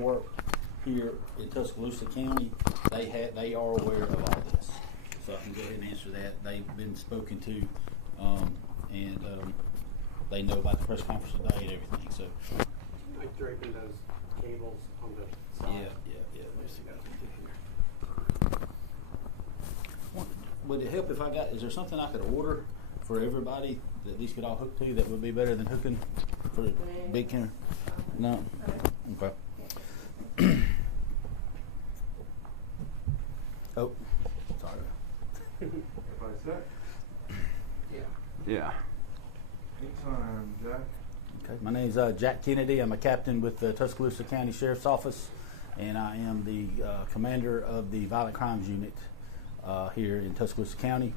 work here in Tuscaloosa County, they are aware of all this. So I can go ahead and answer that. They've been spoken to, and they know about the press conference today and everything. So, like draping those cables on the side. yeah. Let me see what I can do here. Would it help if is there something I could order for everybody that these could all hook to that would be better than hooking for a big camera? No? Okay. Oh, sorry. Everybody set? Yeah. Anytime, Jack. Okay. My name is Jack Kennedy. I'm a captain with the Tuscaloosa County Sheriff's Office, and I am the commander of the Violent Crimes Unit here in Tuscaloosa County.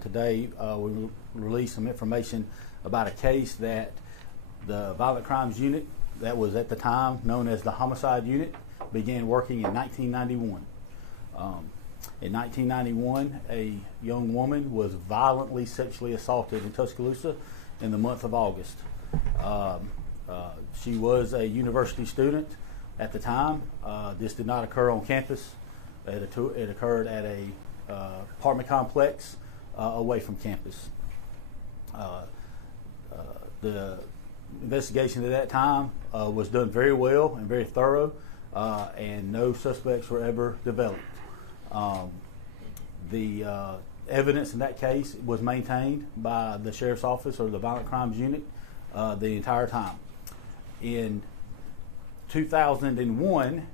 Today, we released some information about a case that the Violent Crimes Unit, that was at the time known as the Homicide Unit, began working in 1991. In 1991, a young woman was violently sexually assaulted in Tuscaloosa in the month of August. She was a university student at the time. This did not occur on campus. It occurred at a apartment complex away from campus. The investigation at that time was done very well and very thorough, and no suspects were ever developed. The evidence in that case was maintained by the Sheriff's Office or the Violent Crimes Unit the entire time. In 2001,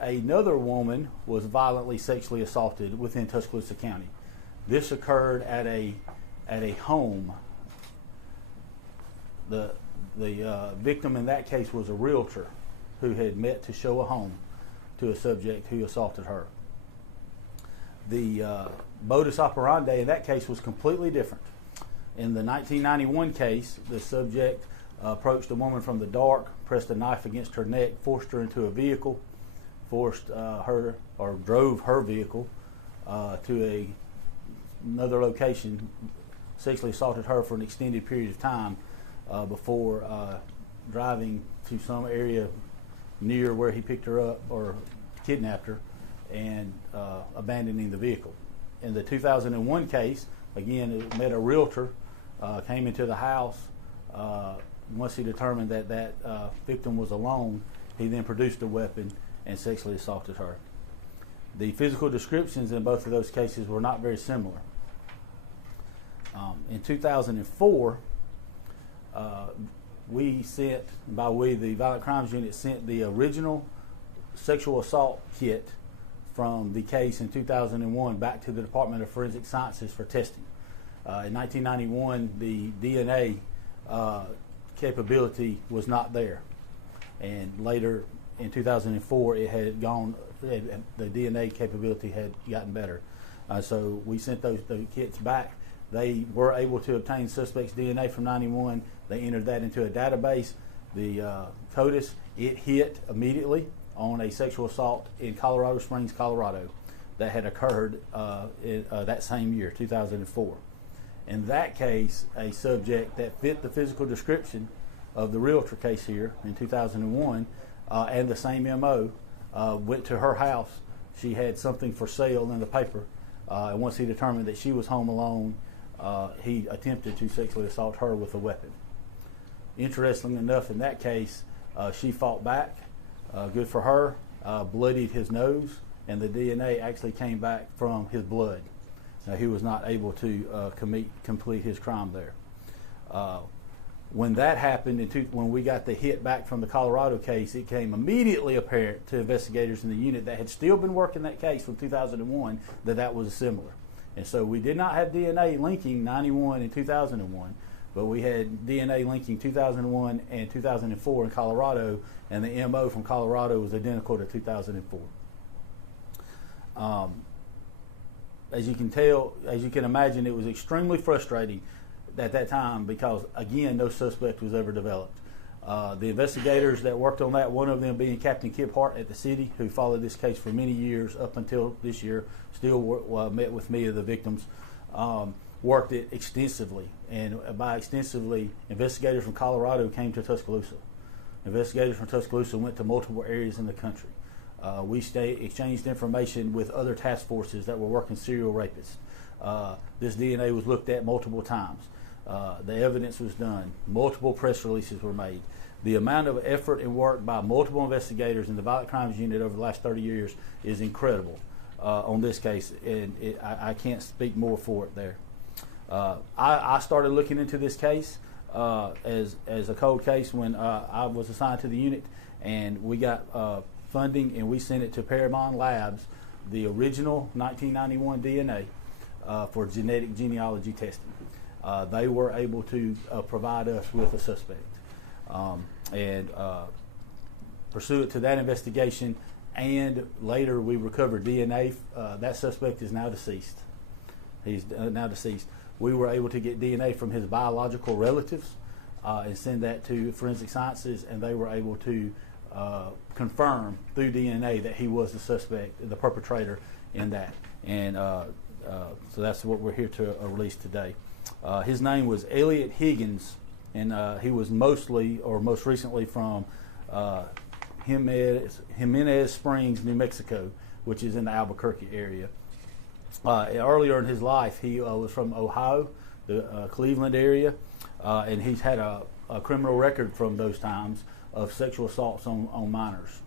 another woman was violently sexually assaulted within Tuscaloosa County. This occurred at a home. The victim in that case was a realtor who had met to show a home to a subject who assaulted her. The modus operandi in that case was completely different. In the 1991 case, the subject approached a woman from the dark, pressed a knife against her neck, forced her into a vehicle, drove her vehicle to another location, sexually assaulted her for an extended period of time before driving to some area near where he picked her up or kidnapped her and abandoning the vehicle. In the 2001 case, again, it met a realtor, came into the house. Once he determined that victim was alone, he then produced a weapon and sexually assaulted her. The physical descriptions in both of those cases were not very similar. In 2004, the Violent Crimes Unit sent the original sexual assault kit from the case in 2001 back to the Department of Forensic Sciences for testing. In 1991, the DNA capability was not there, and later in 2004, the DNA capability had gotten better. So we sent those kits back. They were able to obtain suspect's DNA from 91. They entered that into a database. The CODIS, it hit immediately on a sexual assault in Colorado Springs, Colorado, that had occurred that same year, 2004. In that case, a subject that fit the physical description of the realtor case here in 2001 and the same MO went to her house. She had something for sale in the paper, and once he determined that she was home alone, he attempted to sexually assault her with a weapon. Interestingly enough, in that case, she fought back. Good for her. Bloodied his nose, and the DNA actually came back from his blood. He was not able to complete his crime there. When that happened, when we got the hit back from the Colorado case, it became immediately apparent to investigators in the unit that had still been working that case from 2001 that was similar. And so we did not have DNA linking 91 and 2001, but we had DNA linking 2001 and 2004 in Colorado, and the MO from Colorado was identical to 2004. As you can imagine, it was extremely frustrating at that time because, again, no suspect was ever developed. The investigators that worked on that, one of them being Captain Kip Hart at the city, who followed this case for many years up until this year, still met with me of the victims, worked it extensively. And by extensively, investigators from Colorado came to Tuscaloosa investigators from Tuscaloosa went to multiple areas in the country. We exchanged information with other task forces that were working serial rapists. This DNA was looked at multiple times. The evidence was done. Multiple press releases were made. The amount of effort and work by multiple investigators in the Violent Crimes Unit over the last 30 years is incredible on this case, and I can't speak more for it there. I started looking into this case as a cold case when I was assigned to the unit, and we got funding, and we sent it to Paramount Labs, the original 1991 DNA for genetic genealogy testing. They were able to provide us with a suspect. And pursuant to that investigation, and later we recovered DNA. That suspect is now deceased. He's now deceased. We were able to get DNA from his biological relatives and send that to Forensic Sciences, and they were able to confirm through DNA that he was the suspect, the perpetrator in that. And so that's what we're here to release today. His name was Elliot Higgins, and he was most recently from Jimenez Springs, New Mexico, which is in the Albuquerque area. Earlier in his life, he was from Ohio, the Cleveland area, and he's had a criminal record from those times of sexual assaults on minors.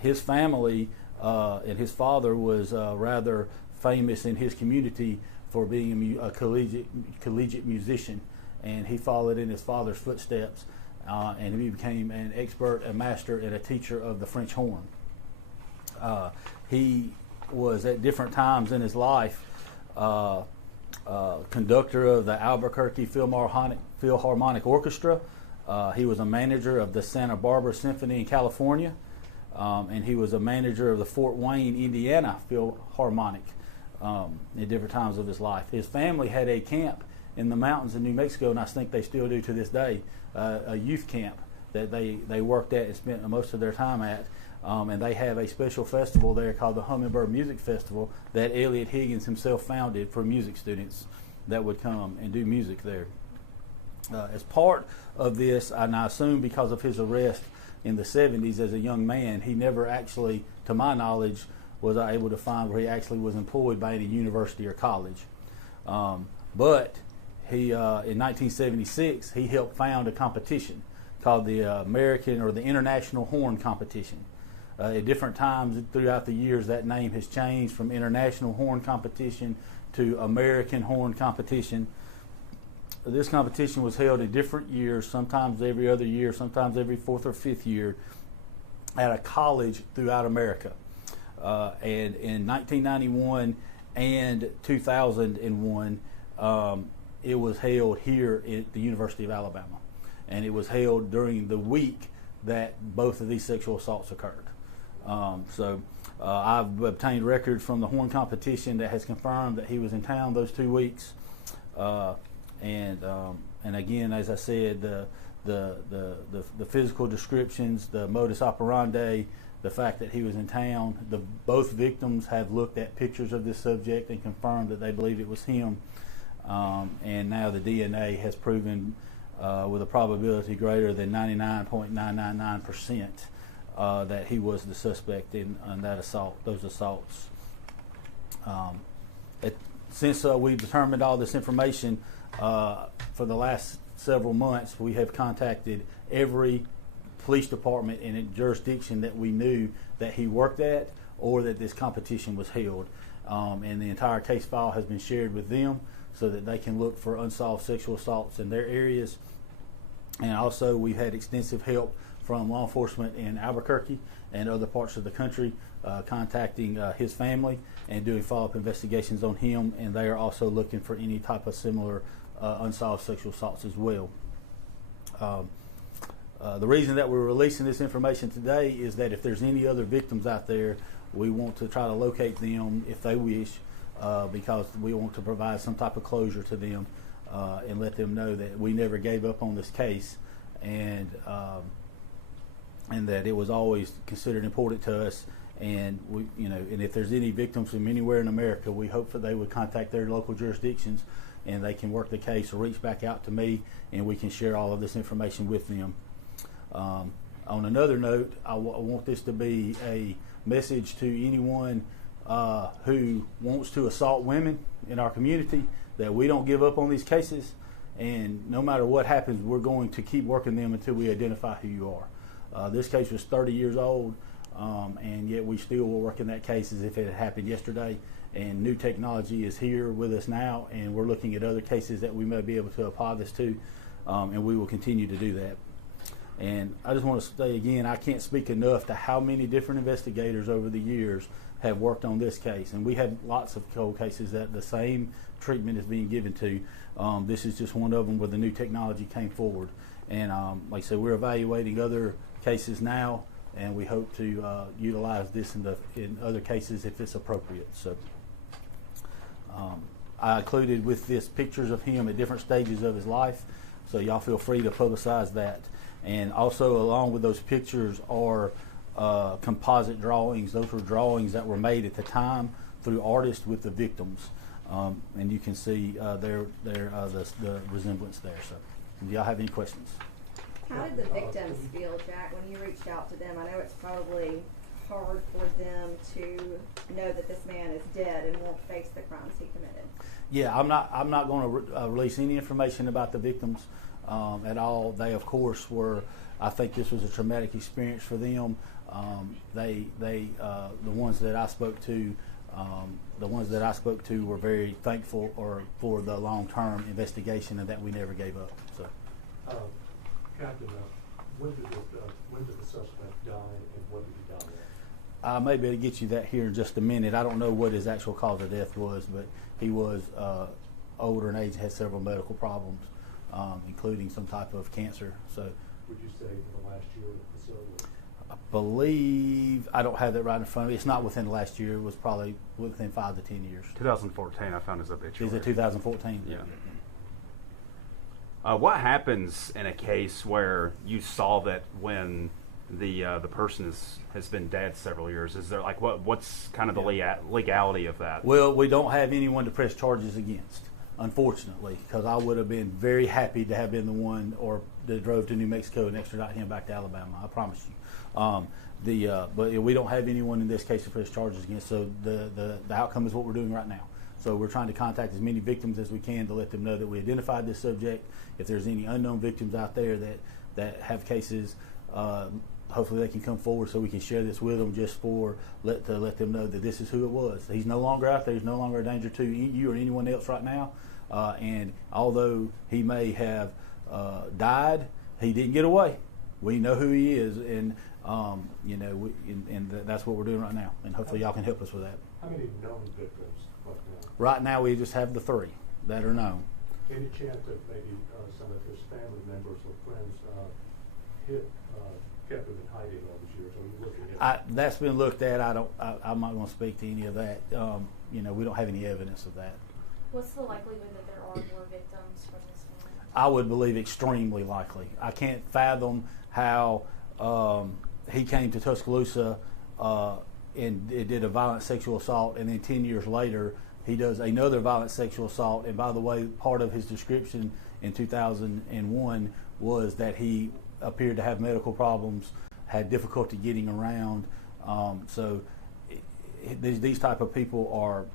His family and his father was rather famous in his community for being a collegiate musician, and he followed in his father's footsteps, and he became an expert, a master, and a teacher of the French horn. He was at different times in his life conductor of the Albuquerque Philharmonic Orchestra. He was a manager of the Santa Barbara Symphony in California, and he was a manager of the Fort Wayne, Indiana Philharmonic at different times of his life. His family had a camp in the mountains in New Mexico, and I think they still do to this day, a youth camp that they worked at and spent most of their time at. And they have a special festival there called the Hummingbird Music Festival that Elliot Higgins himself founded for music students that would come and do music there. As part of this, and I assume because of his arrest in the 70s as a young man, he never actually, to my knowledge, was able to find where he actually was employed by any university or college. But he, in 1976, he helped found a competition called the American or the International Horn Competition. At different times throughout the years, that name has changed from International Horn Competition to American Horn Competition. This competition was held in different years, sometimes every other year, sometimes every fourth or fifth year, at a college throughout America. And in 1991 and 2001, it was held here at the University of Alabama. And it was held during the week that both of these sexual assaults occurred. I've obtained records from the horn competition that has confirmed that he was in town those 2 weeks. And again, as I said, the physical descriptions, the modus operandi, the fact that he was in town, both victims have looked at pictures of this subject and confirmed that they believe it was him. And now the DNA has proven with a probability greater than 99.999% that he was the suspect in that assault, those assaults. Since we've determined all this information, for the last several months, we have contacted every police department in a jurisdiction that we knew that he worked at or that this competition was held. And the entire case file has been shared with them so that they can look for unsolved sexual assaults in their areas. And also, we've had extensive help from law enforcement in Albuquerque and other parts of the country, contacting his family and doing follow-up investigations on him, and they are also looking for any type of similar unsolved sexual assaults as well. The reason that we're releasing this information today is that if there's any other victims out there, we want to try to locate them if they wish, because we want to provide some type of closure to them and let them know that we never gave up on this case, and that it was always considered important to us. And we, and if there's any victims from anywhere in America, we hope that they would contact their local jurisdictions, and they can work the case or reach back out to me, and we can share all of this information with them. On another note, I want this to be a message to anyone who wants to assault women in our community, that we don't give up on these cases, and no matter what happens, we're going to keep working them until we identify who you are. This case was 30 years old, and yet we still were working that case as if it had happened yesterday, and new technology is here with us now, and we're looking at other cases that we may be able to apply this to, and we will continue to do that. And I just want to say again, I can't speak enough to how many different investigators over the years have worked on this case. And we have lots of cold cases that the same treatment is being given to. This is just one of them where the new technology came forward. And like I said, we're evaluating other cases now, and we hope to utilize this in other cases if it's appropriate. So I included with this pictures of him at different stages of his life, so y'all feel free to publicize that. And also along with those pictures are composite drawings. Those were drawings that were made at the time through artists with the victims. And you can see the resemblance there. So do y'all have any questions? How did the victims feel, Jack, when you reached out to them? I know it's probably hard for them to know that this man is dead and won't face the crimes he committed. Yeah, I'm not going to release any information about the victims at all. They, of course, were. I think this was a traumatic experience for them. The ones that I spoke to, were very thankful for the long-term investigation and that we never gave up. So, Captain, when did the suspect die, and what did he die with? I may be able to get you that here in just a minute. I don't know what his actual cause of death was, but he was older in age, had several medical problems, including some type of cancer. So, would you say the last year of the facility? I believe, I don't have that right in front of me. It's not within the last year. It was probably within 5 to 10 years. 2014, I found his obituary. Is it 2014? Yeah. What happens in a case where you solve it when the person has been dead several years? Is there what's kind of the legality of that? Well, we don't have anyone to press charges against, unfortunately, because I would have been very happy to have been the one that drove to New Mexico and extradite him back to Alabama. I promise you. But we don't have anyone in this case to press charges against. So the outcome is what we're doing right now. So we're trying to contact as many victims as we can to let them know that we identified this subject. If there's any unknown victims out there that have cases, hopefully they can come forward so we can share this with them, just to let them know that this is who it was. He's no longer out there. He's no longer a danger to you or anyone else right now. And although he may have died, he didn't get away. We know who he is, and that's what we're doing right now. And hopefully y'all can help us with that. How many known victims right now? Right now we just have the 3 that are known. Any chance that maybe some of his family members or friends kept him in hiding all these years? Are you looking at that's been looked at. I'm not going to speak to any of that. We don't have any evidence of that. What's the likelihood that there are more victims from this family? I would believe extremely likely. I can't fathom how he came to Tuscaloosa and did a violent sexual assault, and then 10 years later he does another violent sexual assault. And by the way, part of his description in 2001 was that he appeared to have medical problems, had difficulty getting around. So these type of people are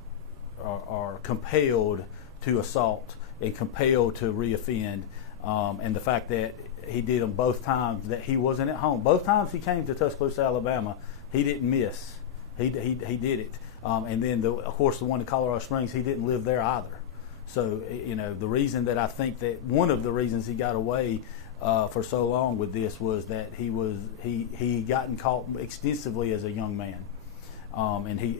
compelled to assault and compelled to reoffend. And the fact that he did them both times that he wasn't at home. Both times he came to Tuscaloosa, Alabama, he didn't miss. He did it. And then, of course, the one in Colorado Springs, he didn't live there either. So, the reason that I think that one of the reasons he got away for so long with this was that he gotten caught extensively as a young man. And he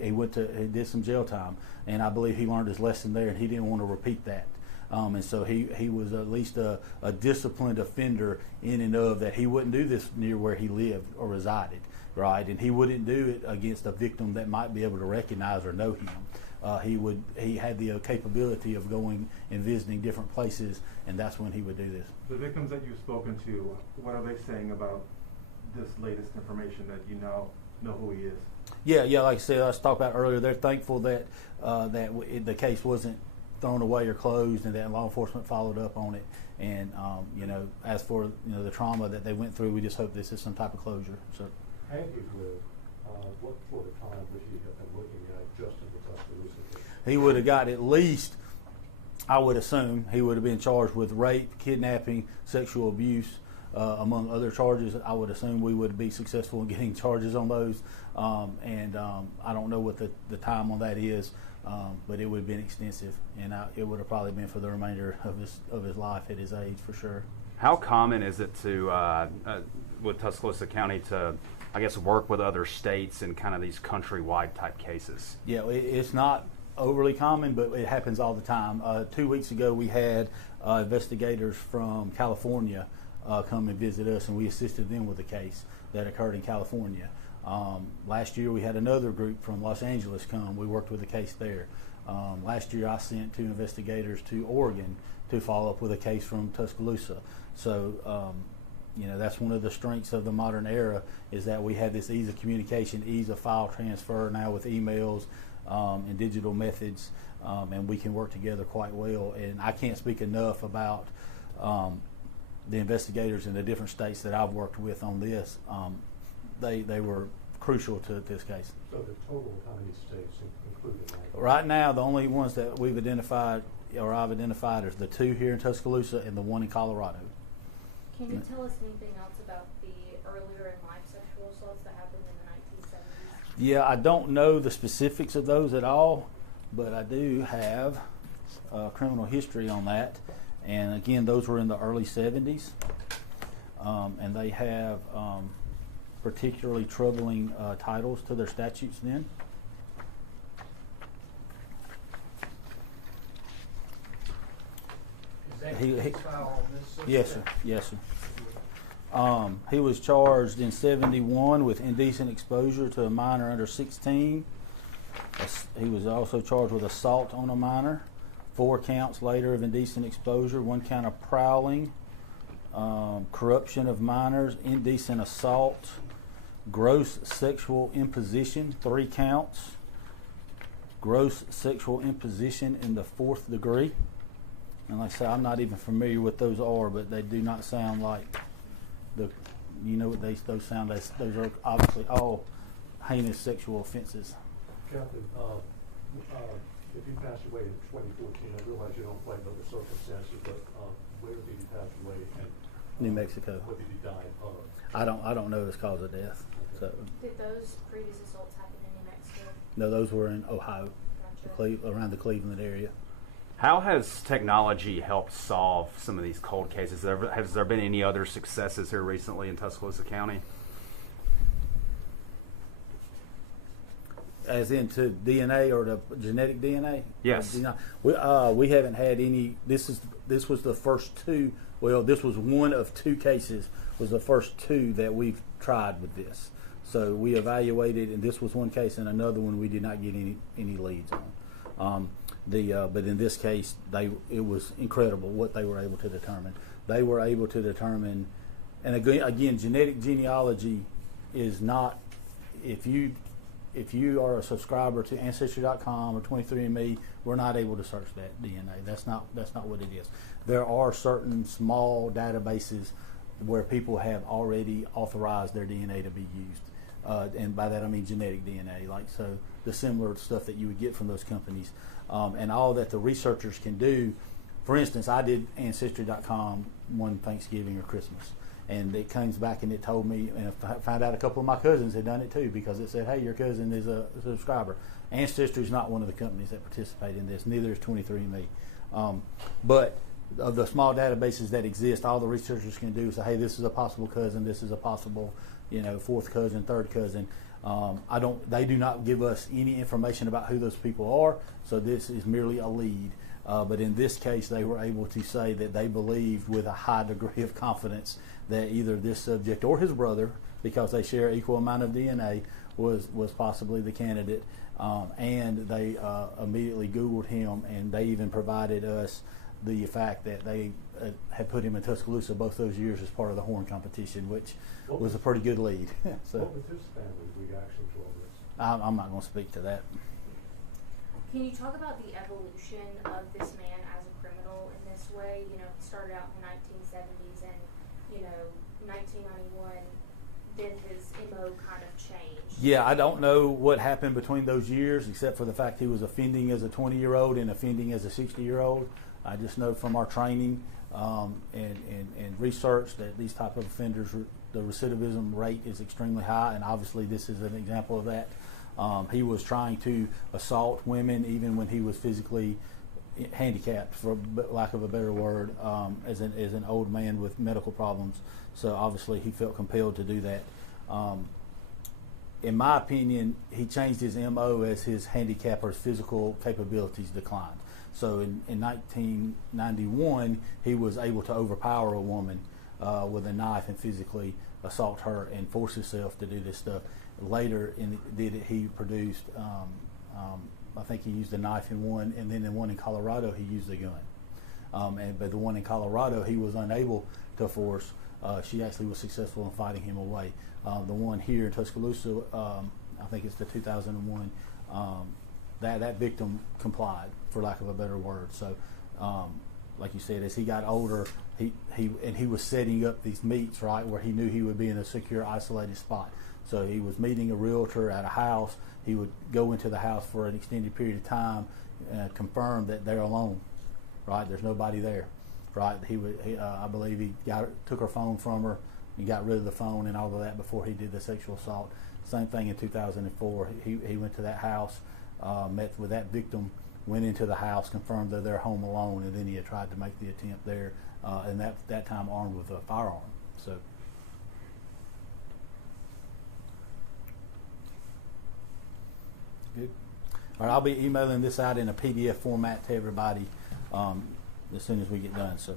did some jail time. And I believe he learned his lesson there, and he didn't want to repeat that. And so he was at least a disciplined offender in and of that. He wouldn't do this near where he lived or resided, right? And he wouldn't do it against a victim that might be able to recognize or know him. He had the capability of going and visiting different places, and that's when he would do this. The victims that you've spoken to, what are they saying about this latest information that you now know who he is? Yeah, like I said, I talked about earlier. They're thankful that the case wasn't thrown away or closed, and that law enforcement followed up on it. And as for the trauma that they went through, we just hope this is some type of closure. So, Had he lived, what sort of time would he have been looking at just in the Tuscaloosa case? he would have got at least, I would assume, he would have been charged with rape, kidnapping, sexual abuse, among other charges. I would assume we would be successful in getting charges on those. I don't know what the time on that is, but it would have been extensive, and it would have probably been for the remainder of his life at his age, for sure. How common is it to, with Tuscaloosa County, to, I guess, work with other states in kind of these countrywide type cases? Yeah, it's not overly common, but it happens all the time. 2 weeks ago, we had investigators from California come and visit us, and we assisted them with a case that occurred in California. Last year, we had another group from Los Angeles come. We worked with a case there. Last year, I sent 2 investigators to Oregon to follow up with a case from Tuscaloosa. So, that's one of the strengths of the modern era, is that we have this ease of communication, ease of file transfer now with emails and digital methods, and we can work together quite well. And I can't speak enough about the investigators in the different states that I've worked with on this. They were crucial to this case. So the total, how many states included? Right now, the only ones that we've identified, or I've identified, is the 2 here in Tuscaloosa and the 1 in Colorado. Can you tell us anything else about the earlier in life sexual assaults that happened in the 1970s? Yeah, I don't know the specifics of those at all, but I do have criminal history on that. And again, those were in the early 70s. And they have particularly troubling titles to their statutes then. Is that He- case file on this? Yes, sir. Yes, sir. He was charged in 71 with indecent exposure to a minor under 16. He was also charged with assault on a minor. 4 counts later of indecent exposure, 1 count of prowling, corruption of minors, indecent assault, gross sexual imposition, 3 counts, gross sexual imposition in the 4th degree. And like I say, I'm not even familiar what those are, but they do not sound like what those sound. Those are obviously all heinous sexual offenses. Captain, if he passed away in 2014, I realize you don't quite know the circumstances, but where did he pass away, and New Mexico. what did he die of? I don't know his cause of death. So Did those previous assaults happen in New Mexico? no, those were in Ohio, Gotcha. around the Cleveland area. How has technology helped solve some of these cold cases? Has there been any other successes here recently in Tuscaloosa County? As into DNA or the genetic DNA? Yes. We haven't had any. This was the first 2. Well, this was one of 2 cases. Was the first 2 that we've tried with this. So we evaluated, and this was one case, and another one we did not get any leads on. But in this case, it was incredible what they were able to determine. They were able to determine, and again, genetic genealogy is not, if you are a subscriber to Ancestry.com or 23andMe, we're not able to search that DNA. That's not what it is. There are certain small databases where people have already authorized their DNA to be used, and by that I mean genetic DNA, like so the similar stuff that you would get from those companies, and all that the researchers can do. For instance, I did Ancestry.com one Thanksgiving or Christmas. And it comes back and it told me, and I found out a couple of my cousins had done it too, because it said, hey, your cousin is a subscriber. Ancestry is not one of the companies that participate in this, neither is 23andMe. But of the small databases that exist, all the researchers can do is say, hey, this is a possible cousin, this is a possible, 4th cousin, 3rd cousin. They do not give us any information about who those people are, so this is merely a lead. But in this case, they were able to say that they believed with a high degree of confidence that either this subject or his brother, because they share equal amount of DNA, was possibly the candidate. And they immediately Googled him, and they even provided us the fact that they had put him in Tuscaloosa both those years as part of the horn competition, which was a pretty good lead. So What was his family's reaction to all this? I'm not going to speak to that. Can you talk about the evolution of this man as a criminal in this way? You know, he started out in the 1970s, and, you know, 1991, then his MO kind of changed. Yeah, I don't know what happened between those years, except for the fact he was offending as a 20-year-old and offending as a 60-year-old. I just know from our training and research that these type of offenders, the recidivism rate is extremely high, and obviously this is an example of that. He was trying to assault women even when he was physically handicapped, for lack of a better word, as an old man with medical problems. So obviously he felt compelled to do that. In my opinion, he changed his MO as his handicap or his physical capabilities declined. So in 1991, he was able to overpower a woman with a knife and physically assault her and force himself to do this stuff. Later, he produced, I think he used a knife in one, and then in one in Colorado, he used a gun. But the one in Colorado, he was unable to force. She actually was successful in fighting him away. The one here in Tuscaloosa, I think it's the 2001, that victim complied, for lack of a better word. So, like you said, as he got older, he was setting up these meets, right, where he knew he would be in a secure, isolated spot. So he was meeting a realtor at a house. He would go into the house for an extended period of time, confirm that they're alone, right? There's nobody there, right? I believe he took her phone from her. He got rid of the phone and all of that before he did the sexual assault. Same thing in 2004. He went to that house, met with that victim, went into the house, confirmed that they're home alone, and then he had tried to make the attempt there, and that time armed with a firearm. So. Good. All right, I'll be emailing this out in a PDF format to everybody as soon as we get done. So.